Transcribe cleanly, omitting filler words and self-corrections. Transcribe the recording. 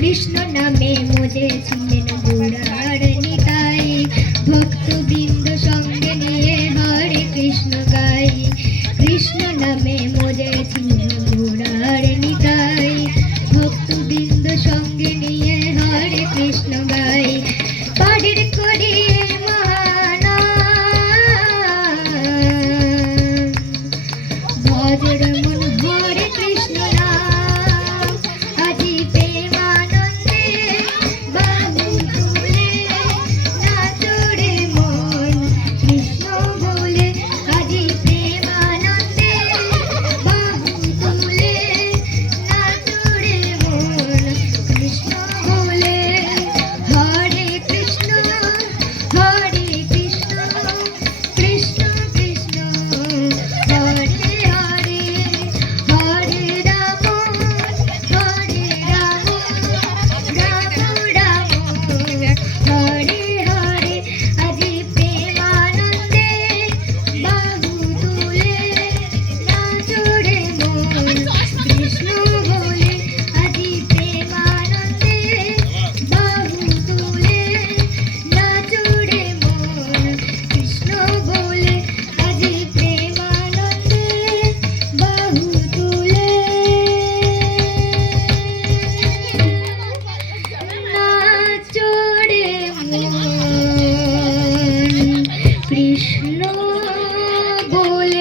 কৃষ্ণ নামে মজেছিলেন গোড়ার নিতাই, ভক্তবৃন্দ সঙ্গে নিয়ে হরে কৃষ্ণ গাই। কৃষ্ণ নামে মজেছিলেন গোড়ার নিতাই, ভক্তবৃন্দ সঙ্গে নিয়ে হরে কৃষ্ণ গাই। পাড়ের করিয়ে মহানাম ভজর মন হরে কৃষ্ণ নাম, আজি প্রেমানন্দে বাহু তুলে নাচরে মন কৃষ্ণ বলে। আজি প্রেমানন্দে বাহু তুলে নাচরে মন কৃষ্ণ বলে। হরে কৃষ্ণ কৃষ্ণ কৃষ্ণ হরে হরে, হরে রাম রাম রাম হরে হরে। আজি প্রেমানন্দে বাহু তুলে নাচরে মন কৃষ্ণ বলে। আজি প্রেমানন্দে বাহু তুলে নাচরে মন কৃষ্ণ বলে। আজি প্রেমানন্দে বাহু তুলে নাচরে মন কৃষ্ণ বলে।